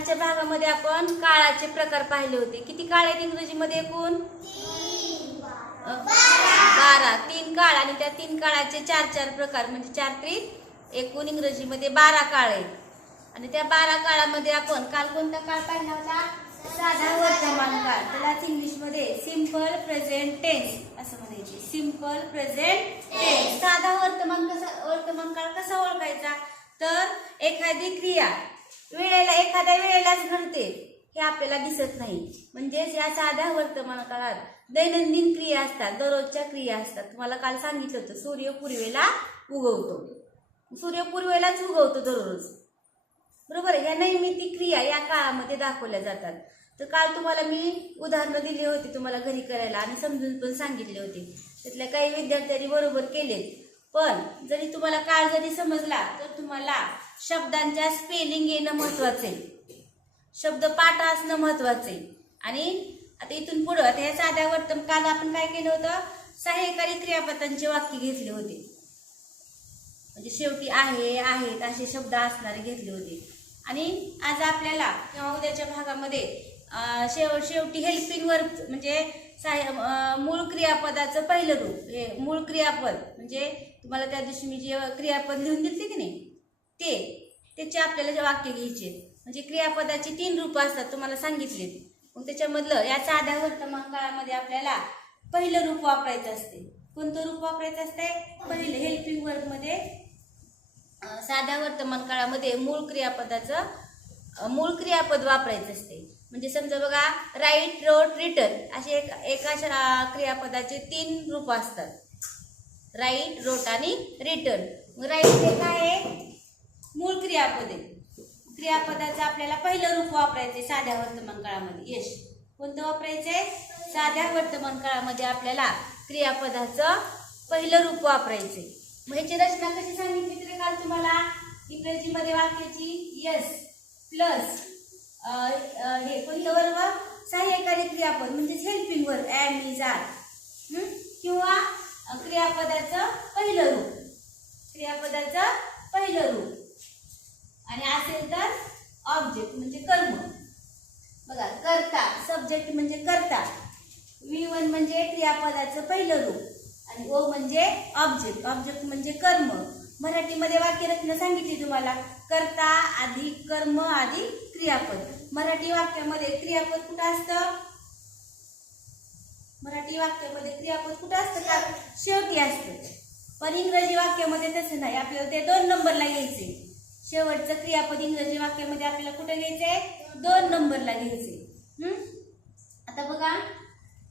कालच्या भागामध्ये आपण काळाचे प्रकार पाहिले होते. किती काळ आहेत इंग्रजीमध्ये एकूण? बारा. तीन काळ आणि त्या तीन काळाचे चार चार प्रकार म्हणजे चार त्रिक एकूण इंग्रजीमध्ये बारा काळ आहेत. आणि त्या बारा काळामध्ये आपण काल कोणता काळ पाहिला होता? साधा वर्तमान काळ. त्यालाच इंग्लिशमध्ये सिंपल प्रेझेंट टेन्स असं म्हणायचे. सिंपल प्रेझेंट टेन्स साधा वर्तमान कसा वर्तमान काळ कसा ओळखायचा? तर एखादी क्रिया वेळेला एखाद्या वेळेलाच घडते. हे आपल्याला दिसत नाही. म्हणजेच या साध्या वर्तमान काळात दैनंदिन क्रिया असतात दररोजच्या क्रिया असतात. तुम्हाला काल सांगितलं होतं सूर्य पूर्वेला उगवतो. सूर्य पूर्वेलाच उगवतो दररोज. बरोबर ह्या नैमित्तिक क्रिया या काळामध्ये दाखवल्या जातात. तर काल तुम्हाला मी उदाहरणं दिली होती तुम्हाला घरी करायला आणि समजून पण सांगितले होते. त्यातल्या काही विद्यार्थ्यांनी बरोबर केलेत. पण जरी तुम्हाला काळ जरी समजला तर तुम्हाला शब्दांच्या स्पेलिंग येणं महत्वाचं आहे. शब्द पाठ असणं महत्वाचं आहे. आणि आता इथून पुढं आता या साध्या वर्तम काल आपण काय केलं होतं? सहाय्यकारी क्रियापदांचे वाक्य घेतले होते. म्हणजे शेवटी आहे आहेत असे शब्द असणारे घेतले होते. आणि आज आपल्याला किंवा उद्याच्या भागामध्ये शेव शेवटी हेल्पिंग वर्क म्हणजे साय मूळ क्रियापदाचं पहिलं रूप. हे मूळ क्रियापद म्हणजे तुम्हाला त्या दिवशी मी जे क्रियापद लिहून दिले की नाही ते. त्याचे आपल्याला जे वाक्य घ्यायचे आहेत. म्हणजे क्रियापदाचे तीन रूपं असतात तुम्हाला सांगितले. मग त्याच्यामधलं या साध्या वर्तमान काळामध्ये आपल्याला पहिलं रूप वापरायचं असते. कोणतं रूप वापरायचं असते पहिलं हेल्पिंग वर्कमध्ये साध्या वर्तमान काळामध्ये मूळ क्रियापदाचं मूळ क्रियापद वापरायचं असते. म्हणजे समजा बघा राईट रोट रिटर्न असे एक एका क्रियापदाचे तीन रूप असतात. राईट रोट आणि रिटर्न राईट हे काय आहे? मूळ क्रियापदे. क्रियापदाचं आपल्याला पहिलं रूप वापरायचे साध्या वर्तमान काळामध्ये यश. कोणतं वापरायचंय? साध्या वर्तमान काळामध्ये आपल्याला क्रियापदाचं पहिलं रूप वापरायचंय. मग ह्याची रचना कशी सांगितली तरी काल तुम्हाला? इंग्रजीमध्ये वाक्याची. यस प्लस हे कोणतं वर्ग सहाय्यकारी क्रियापद म्हणजेच हेल्पिंग वर्ग ॲम इज आर किंवा क्रियापदाचं पहिलं रूप. क्रियापदाचं पहिलं रूप. आणि असेल तर ऑब्जेक्ट म्हणजे कर्म. बघा कर्ता सब्जेक्ट म्हणजे कर्ता. वी वन म्हणजे क्रियापदाचं पहिलं रूप. आणि ओ म्हणजे ऑब्जेक्ट ऑब्जेक्ट म्हणजे कर्म. मराठीमध्ये वाक्यरचना सांगितली तुम्हाला. कर्ता अधिक कर्म अधिक क्रियापद. मराठी वाक्यामध्ये क्रियापद कुठं असतं? मराठी वाक्यामध्ये क्रियापद कुठं असतं का? शेवटी असतं. पण इंग्रजी वाक्यामध्ये तसं नाही. आपल्याला ते दोन नंबरला घ्यायचे. शेवटचं क्रियापद इंग्रजी वाक्यामध्ये आपल्याला कुठं घ्यायचंय दोन नंबरला घ्यायचे. आता बघा.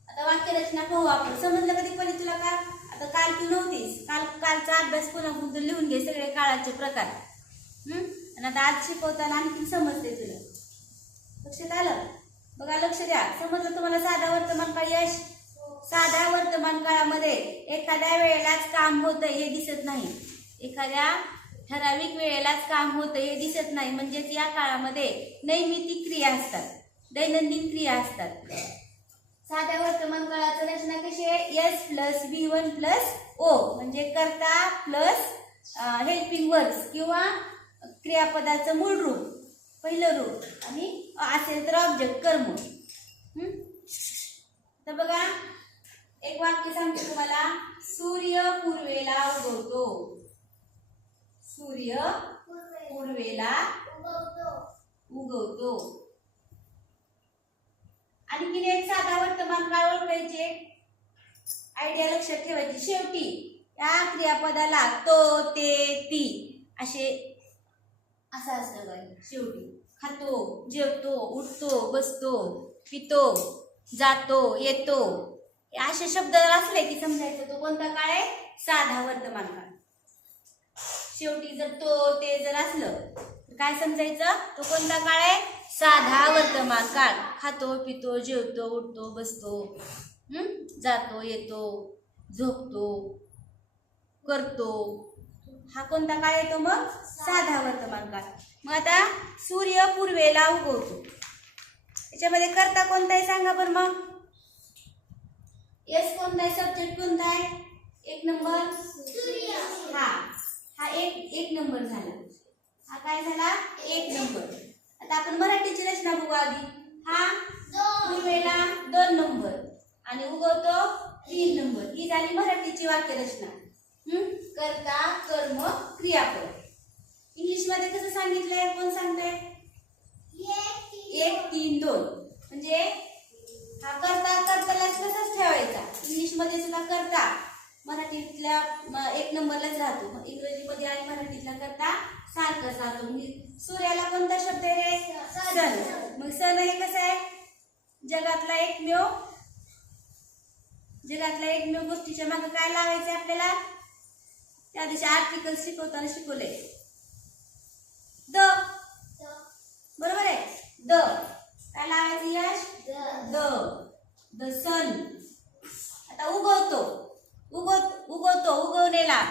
आता वाक्यरचना पाहू आपण. समजलं कधी पण तुला का? आता काल तू नव्हतीस. काल कालचा अभ्यास पुन्हा पुन्हा लिहून घे सगळे काळाचे प्रकार. हम्म? आणि आता आज शिकवताना आणखी समजते तुला. लक्षात आलं? बघा लक्ष द्या. समजलं तुम्हाला साधा वर्तमान काळ यश? साध्या वर्तमान काळामध्ये एखाद्या वेळेलाच काम होतं हे दिसत नाही. एखाद्या ठराविक वेळेलाच काम होतं हे दिसत नाही. म्हणजेच या काळामध्ये नैमितिक क्रिया असतात. दैनंदिन क्रिया असतात. साध्या वर्तमान काळाचं रचना कशी आहे? S plus V one plus O म्हणजे कर्ता प्लस हेल्पिंग वर्क्स किंवा क्रियापदाचं मूळ रूप. पहिलं रूप आणि असेल तर ऑब्जेक्ट कर्म. तर बघा एक वाक्य सांगते तुम्हाला. सूर्य पूर्वेला उगवतो. सूर्य पूर्वेला उगवतो. आणखीन एक साधा वर्तमान काळ ओळखायचे? आयडिया लक्षात ठेवायची. शेवटी या क्रियापदाला तो ते ती असे असं असलं पाहिजे शेवटी. खातो जेवतो उठतो बसतो पितो जातो येतो. हे असे शब्द जर असले की समजायचं तो कोणता काळ आहे? साधा वर्तमान काळ. शेवटी जर तो ते जर असलं तर काय समजायचं? तो कोणता काळ आहे? साधा वर्तमान काळ. खातो पितो जेवतो उठतो बसतो जातो येतो झोपतो करतो हा कोणता काळ येतो मग साधा वर्तमान काळ. मग आता सूर्य पूर्वेला उगवतो. याच्यामध्ये करता कोणता आहे सांगा बरं मग. येस कोणता आहे? सब्जेक्ट कोणता आहे? एक नंबर. हा. हा एक एक नंबर झाला. हा काय झाला? एक नंबर. आता आपण मराठीची रचना बघू आधी. हा पूर्वेला दोन नंबर आणि उगवतो तीन नंबर. ही झाली मराठीची वाक्यरचना? कर्ता कर्म क्रियापद. इंग्लिशमध्ये कसं सांगितलंय? कोण सांगताय? एक तीन दोन. म्हणजे हा करता करतालाच कसाच ठेवायचा. इंग्लिशमध्ये सुद्धा करता. मराठीतल्या एक नंबरलाच राहतो. मग इंग्रजीमध्ये आणि मराठीतला करता सारखंच राहतो म्हणजे सूर्याला कोणता शब्द आहे? रे सन. मग सन हे कसं आहे? जगातला एकमेव जगातल्या एकमेव गोष्टीच्या मागे काय लावायचं आपल्याला? त्या दिवशी आर्टिकल शिकवताना शिकवलंय द. बरोबर आहे? द. काय लावायचं यश? द. द. सन. आता उगवतो. उगव उगवतो उगवणेला.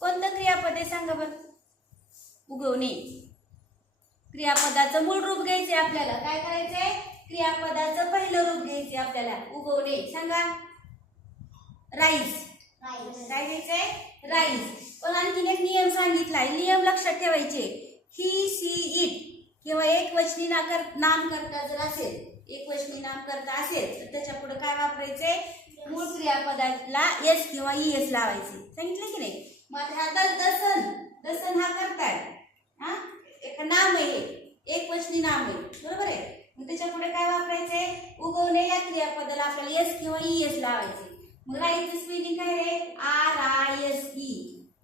कोणतं क्रियापद आहे सांगा बरं? उगवणे. क्रियापदाचं मूळ रूप घ्यायचे आपल्याला. काय करायचंय? क्रियापदाचं पहिलं रूप घ्यायचे आपल्याला. उगवणे. सांगा. राईस. काय घ्यायचंय? राईस. पण आणखीन एक नियम सांगितलाय. नियम लक्षात ठेवायचे. ही सी इट किंवा एक वचनी नाकर नाम करता जर असेल एक वचनी नाम करता असेल तर त्याच्या पुढे काय वापरायचे मूळ क्रियापदाला एस किंवा ई एस लावायचे. सांगितलं की नाही? मग आता हा दसन. दसन हा करताय. हा? एक नाम आहे. एक वचनी नाम आहे. बरोबर आहे? मग त्याच्या पुढे काय वापरायचे उगवणे या क्रियापदाला आपल्याला एस किंवा ई एस लावायचे. मग राईचं स्पेलिंग काय रे आर आय एस ई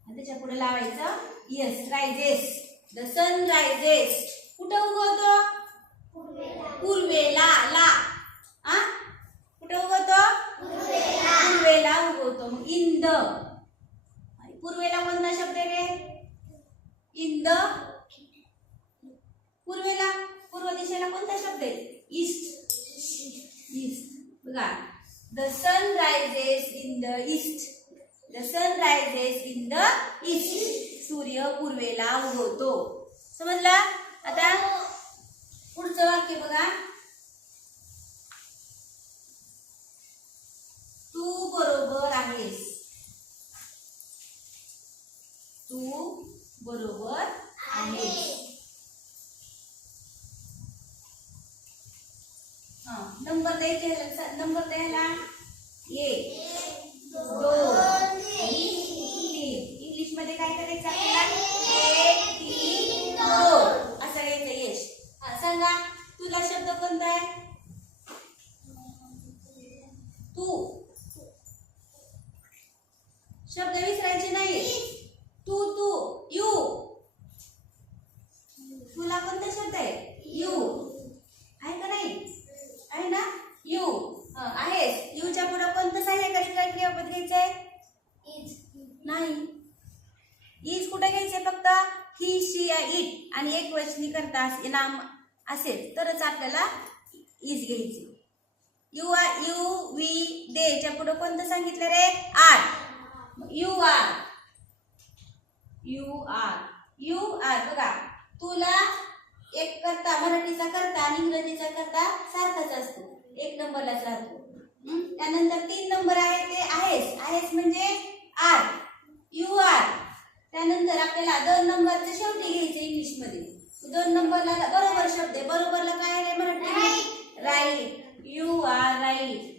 आणि त्याच्या पुढे लावायचं S rises the sun rises कुठं उगवतो? पूर्वेला ला. आ? कुठं उगवतो? पूर्वेला उगवतो. मग इन द पूर्वेला कोणता शब्द आहे रे? इन द पूर्वेला पूर्व दिशेला कोणता शब्द आहे? ईस्ट ईस्ट बघा. The sun rises in the east the sun rises in the east सूर्य पूर्वेला उगवतो. समजला? आता पुढचं वाक्य बघा. तू बरोबर आहेस. तू बरोबर आहेस. हा नंबर द्यायचे ह्याला. है द्यायला ये आणि तीन इंग्लिशमध्ये काय करायचं आपल्याला एक तीन दोन असं घ्यायचं यश हा सांगा तुला शब्द कोणता आहे तू शब्द विसरायचे नाही तू तू यू तुला कोणता शब्द आहे यू आहे का नाही आहे ना यू हं, आहेस यूच्या पुढे कोणतं सहाय्यकारी काय क्रियापद घ्यायचंय नाही इज कुठे घ्यायचे फक्त ही इट आणि एक वचनी करता असे- नाम असेल तरच आपल्याला इज घ्यायची. यू आर यू वी देच्या पुढे कोणतं सांगितलं रे? Are. You are. You are. You are. बघा तुला एक करता मराठीचा करता आणि इंग्रजीचा करता सारखाच असतो. एक नंबरलाच राहतो. त्यानंतर तीन नंबर आहे ते आहेस आहेस म्हणजे आर. You R. त्यानंतर आपल्याला दोन नंबरचं शेवटी घ्यायचं इंग्लिशमध्ये दोन नंबरला बरोबर शब्द आहे. बरोबरला काय आहे? Marathi right you are right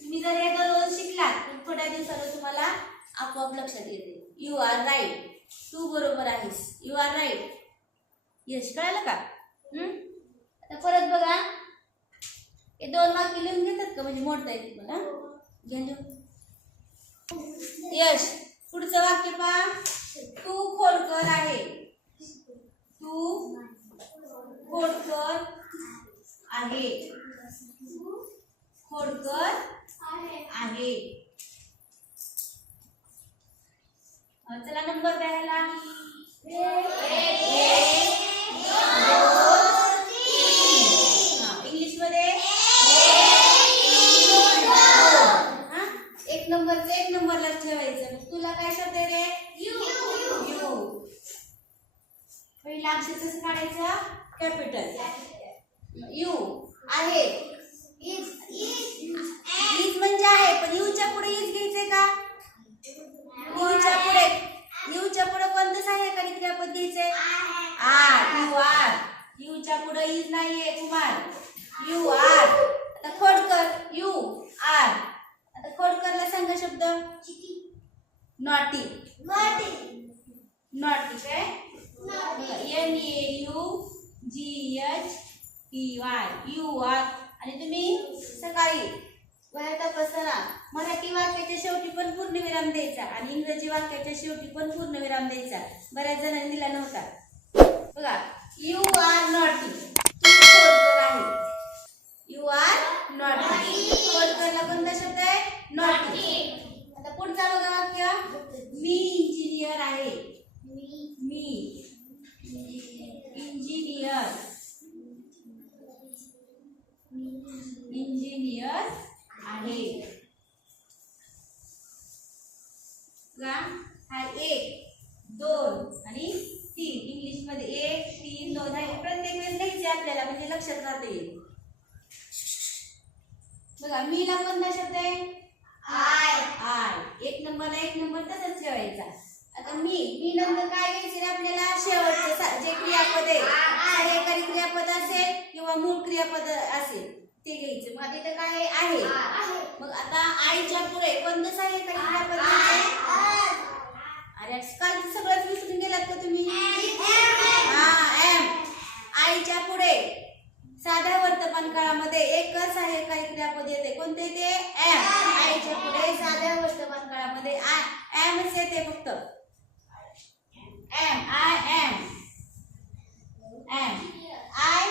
तुम्ही जर हे शिकलात तर थोड्या दिवसाला तुम्हाला आपोआप लक्षात येते. यू आर राईट तू बरोबर आहेस. यू आर राईट यश कळालं का? हम्म? आता परत बघा. हे दोन वाक्य लिहून घेतात का? म्हणजे मोडता येते मला लिहून. यश. पुढचं वाक्य पहा. तू खोडकर आहे. तू खोडकर आहे. खोडकर आहे अं, चला नंबर द्यायला इंग्लिशमध्ये हा? एक नंबरचं एक नंबरलाच ठेवायचं मग तुला काय शब्द आहे रे यू पहिला अक्षर कसं काढायचं कॅपिटल यू आहे इज म्हणजे आहे पण यूच्या पुढे इज घ्यायचंय का यूच्या पुढे घ्यायचंय आर. यू आर यूच्या पुढे इज नाहीये कुमार. You R. आता खोडकर यू आर. आता खोडकरला सांगा शब्द. नॉटी. नॉटी. काय? N A U G H T Y you are. आणि तुम्ही? सकाळी. वया तपासना मराठी वाक्याच्या शेवटी पण पूर्णविराम द्यायचा आणि इंग्रजी वाक्याच्या शेवटी पण पूर्णविराम द्यायचा. बऱ्याच जणांनी दिला नव्हता. बघा यू आर नॉटी तुम्ही खोडकर आहे. यू आर नॉटी खोडकरला कोणता शब्द आहे? नॉटी आता पुढचा बघा वाक्य. मी इंजिनियर आहे. मी. इंजिनियर इंजिनियर आहे. हा एक दोन आणि तीन. इंग्लिशमध्ये एक तीन दोन. आहे प्रत्येक वेळेस लिहायचे आपल्याला म्हणजे लक्षात राहता बघा मीला कोणता शब्द आहे? आय. आय. एक नंबर एक नंबर तसंच ठेवायचा. आता मी मी नंतर काय घ्यायचे आपल्याला? शेवटचे जे क्रियापद आहे. सहाय्यकारी क्रियापद असेल किंवा मूळ क्रियापद असेल. ते घ्यायचे. मग आता इथं काय आहे? मग आता आईच्या पुढे कोणतं सहाय्यकारी क्रियापद घ्यायचंय? अरे काल सगळंच विसरून गेलात का तुम्ही? हा एम आईच्या पुढे. साध्या वर्तमान काळामध्ये एकच सहाय्यकारी क्रियापद येते. कोणते येते एम आईच्या पुढे साध्या वर्तमान काळामध्ये एमच येते फक्त. Am I am am I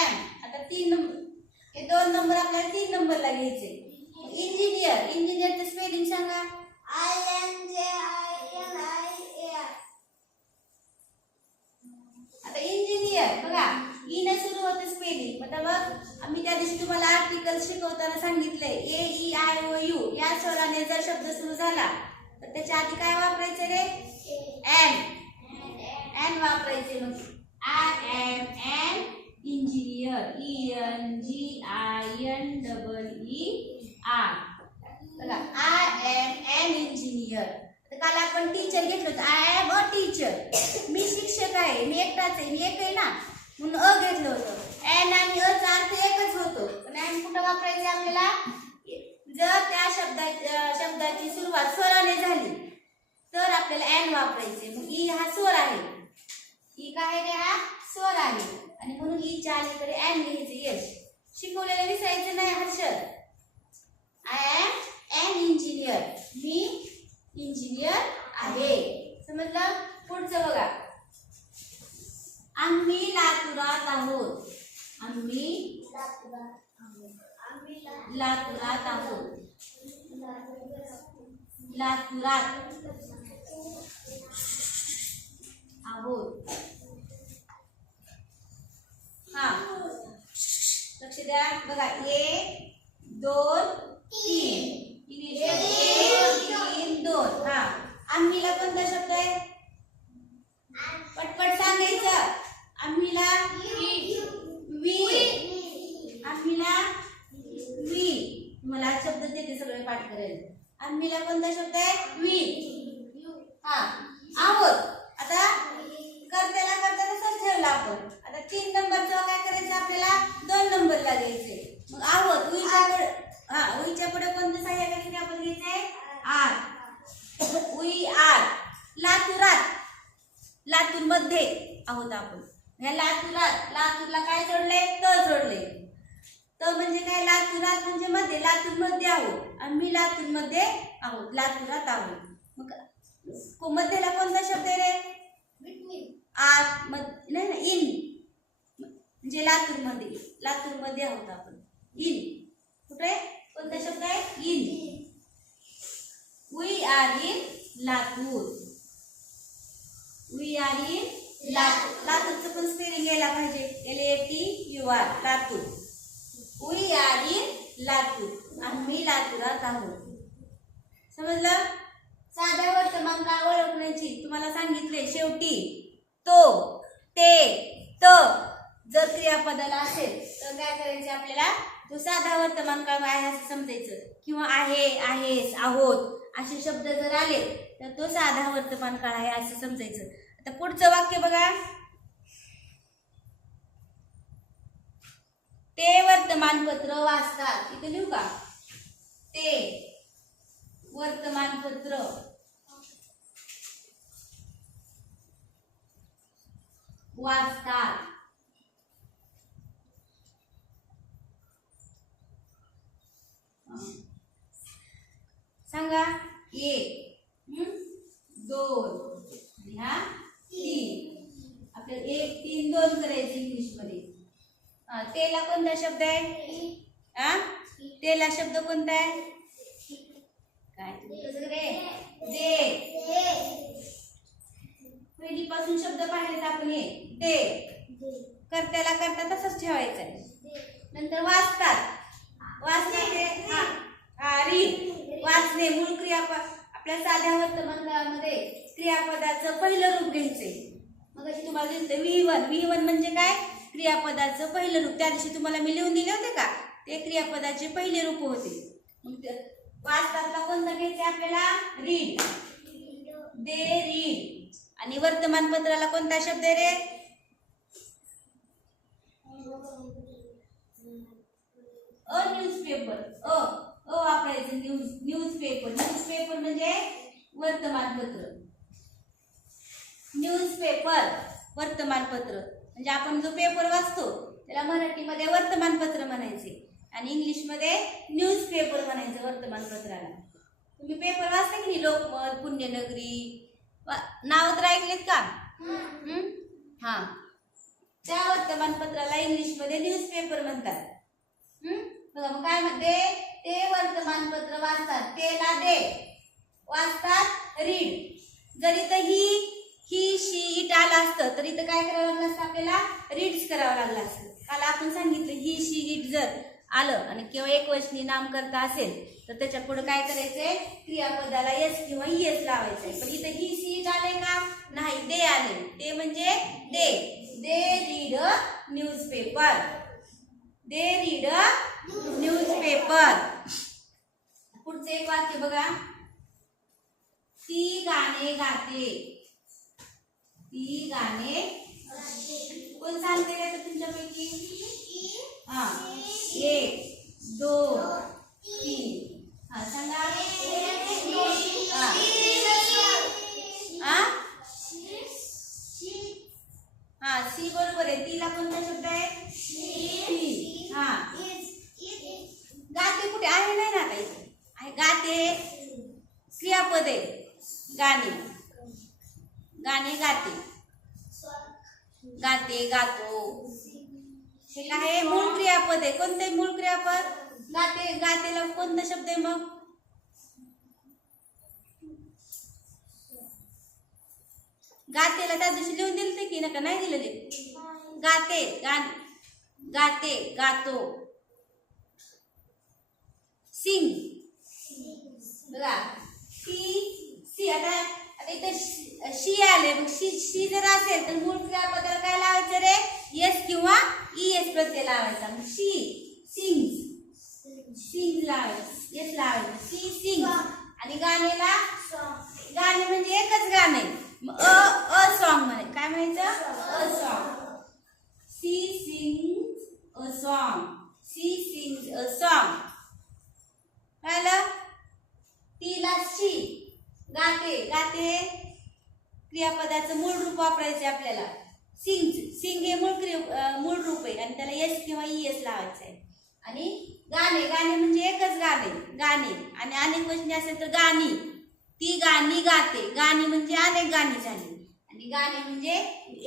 am आता तीन नंबर. हे दोन नंबर आपल्याला तीन नंबरला घ्यायचे. इंजिनियर इंजिनियरचं स्पेलिंग सांगा. आता इंजिनियर बघा. ईने सुरू होते स्पेलिंग आता बघ आम्ही त्या दिवशी तुम्हाला आर्टिकल शिकवताना सांगितलंय. A E I O U या स्वराने जर शब्द सुरू झाला तर त्याच्या आधी काय वापरायचं रे? एन एन वापरायचे मग. I am an engineer E N G I N double E R बघा आय एम एन इंजिनियर काल आपण टीचर घेतलं होतं. आय एम अ टीचर मी शिक्षक आहे. मी एकटाच आहे. मी एक आहे ना? म्हणून अ घेतलं होतं. एन आणि अ चा अर्थ एकच होतो. पण एन कुठं वापरायचे आपल्याला? जर त्या शब्दा शब्दाची सुरुवात स्वराने झाली तर आपल्याला एन वापरायचे मग ई हा स्वर आहे. ई काय रे हा? स्वर आहे. आणि म्हणून ईच्या अलीकडे अँड घ्यायचे यश शिकवलेलं विसरायचं नाही Harshad. I am an engineer me engineer आहे. समजलं? पुढचं बघा. आम्ही लातुरात आहोत. आम्ही लातुरात आहोत. लातुरात आहोत. हा. लक्ष द्या. बघा एक दोन तीन. एक तीन दोन. हा. आम्हीला कोणता शब्द आहे? पटपट सांगायचं. आम्हीला वी आम्हीला वी मला शब्द देते सगळे पाठ करेल. आम्हीला कोणता शब्द आहे? वी हा. आहोत. आता करताना करता तसंच ठेवला आपण आता तीन नंबरचं काय करायचं आपल्याला दोन नंबरला घ्यायचे मग आहोत उईच्या पुढे हा उईच्या पुढे कोणतं सहाय्यकारी आपण घ्यायचंय आर उई आर लातुरात लातूरमध्ये आहोत आपण ह्या लातुरात लातूरला काय जोडले त जोडले त म्हणजे काय लातुरात म्हणजे मध्ये लातूरमध्ये आहोत आणि मी लातूरमध्ये आहोत लातुरात आहोत मग को- मध्येला कोणता शब्द आहे रे आत मध नाही ना इन म्हणजे लातूरमध्ये लातूरमध्ये आहोत आपण इन कुठे कोणता शब्द आहे in we are in Latur. We are in Latur. लातूरचं पण स्पेलिंग यायला पाहिजे. L A T U R Latur. We are in Latur. आम्ही लातूरात आहोत. समजलं? साध्या वर्तमान काळ ओळखण्याची तुम्हाला सांगितले शेवटी तो ते त जर क्रियापदाला असेल तर काय करायचे आपल्याला? तो साधा वर्तमान काळ आहे असं समजायचं. किंवा आहे आहेस आहोत. असे शब्द जर आले तर तो साधा वर्तमान काळ आहे असं समजायचं. आता पुढचं वाक्य बघा. ते वर्तमानपत्र वाचतात. इथे लिहू का? ते वर्तमानपत्र. वाचतात. सांगा. एक दोन आणि हा तीन. आपल्याला एक तीन दोन करायचं इंग्लिशमध्ये तेला कोणता शब्द आहे? हा तेला शब्द कोणता आहे? काय? रे दे. पहिलीपासून शब्द पाहिलेत आपण हे. दे. करत्याला करता तसंच ठेवायचं आहे नंतर वाचतात. वाचले हा. हा रीड वाचणे मूळ क्रियापद. आपल्या साध्या वर्तमानकाळामध्ये क्रियापदाचं पहिलं रूप घ्यायचंय. मग अशी तुम्हाला दिसतं व्ही वन. व्ही वन म्हणजे काय? क्रियापदाचं पहिलं रूप. त्या दिवशी तुम्हाला मी लिहून दिले होते का? ते क्रियापदाचे पहिले रूप होते. मग वाचतातला कोणता घ्यायचं आपल्याला? रीड दे रीड आणि वर्तमानपत्राला कोणता शब्द रे? अ न्यूजपेपर अ. अ वापरायचं न्यूज न्यूज न्यूजपेपर न्यूजपेपर म्हणजे वर्तमानपत्र. न्यूजपेपर वर्तमानपत्र. म्हणजे आपण जो पेपर वाचतो त्याला मराठीमध्ये वर्तमानपत्र म्हणायचे. आणि इंग्लिशमध्ये न्यूजपेपर म्हणायचं वर्तमानपत्राला. तुम्ही पेपर वाचता की नाही? लोकमत पुण्यनगरी नाव तर ऐकलेत का? हा? त्या वर्तमानपत्राला इंग्लिशमध्ये न्यूजपेपर म्हणतात. बघा मग काय म्हणते? ते वर्तमानपत्र वाचतात. तेला दे. वाचतात रीड जर इथं ही ही शी इट आलं असतं तर इथं काय करावं लागलं असतं आपल्याला? रीड्स करावं लागलं असतं. काल आपण सांगितलं ही शी इट जर आलं आणि किंवा एक वचनी नाम करता असेल तर त्याच्या पुढे काय करायचंय? क्रियापदाला यस किंवा एस लावायचंय. पण इथं ही शी इट आले का? नाही दे आले ते म्हणजे they. They read newspaper they read newspaper पुढचं एक वाक्य बघा. ती गाणे गाते. ती गाणे कोण सांगते का तुमच्यापैकी? हा. एक दोन तीन हा सांगा हा हा हा सी बरोबर आहे तिला कोणता शब्द आहे ती हा गाते कुठे आहे नाही ना आता इथे आहे गाते क्रियापद आहे गाणे. गाणे गाते. गाते गातो. हे काय आहे? मूळ क्रियापद आहे. कोणते मूळ क्रियापद? गाते गातेला कोणता शब्द आहे मग? गातेला त्या दिवशी लिहून दिलं ते की नका नाही दिलेले? गाते गाण गाते गातो. सिंग. बघा. सी सी आता आता इथं शी- आले. मग शी शी जर असेल तर मूळ क्रियापदाला काय लावायचं रे? येस किंवा ई एस प्रत्यय लावायचा. मग शी सिंग. सिंग लावायचं. येस लावायचं. She sing. आणि गाण्याला गाणे म्हणजे एकच गाणे अ अ सॉन्ग म्हणे. काय म्हणायचं? A song she sing a song she sing a song कळलं तिला शी. गाते गाते. क्रियापदाचं मूळ रूप वापरायचे आपल्याला. सिंग सिंग हे मूळ क्रिय मूळ रूप आहे आणि त्याला एस किंवा ई एस लावायचं आहे आणि गाणे गाणे म्हणजे एकच गाणे गाणे. आणि अनेक वचने असेल तर गाणी. ती गाणी गाते. गाणी म्हणजे अनेक गाणी झाली. आणि गाणे म्हणजे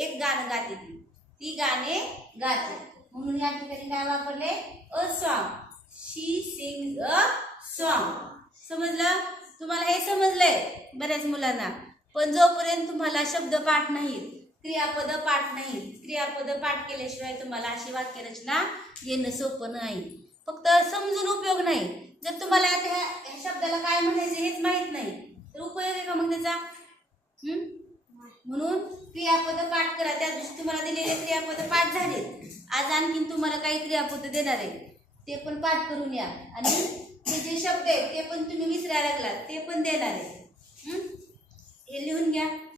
एक गाणं गाते ती. ती गाणे गाते. म्हणून या ठिकाणी काय वापरले? A song she sing a song समजलं? तुम्हाला हे समजलंय बऱ्याच मुलांना. पण जोपर्यंत तुम्हाला शब्द पाठ नाहीत क्रियापद पाठ नाहीत क्रियापद पाठ केल्याशिवाय तुम्हाला अशी वाक्यरचना येणं सोपं नाही. फक्त समजून उपयोग नाही. जर तुम्हाला ह्या शब्दाला काय म्हणायचं हेच माहीत नाही तर उपयोग आहे का मग त्याचा? म्हणून क्रियापद पाठ करा. त्या दिवशी तुम्हाला दिलेले क्रियापद पाठ झाले. आज आणखीन तुम्हाला काही क्रियापद देणार आहे. ते पण पाठ करून या. आणि हे जे शब्द आहेत ते पण तुम्ही विसरायला लागलात ते पण देणार आहे. हे लिहून घ्या.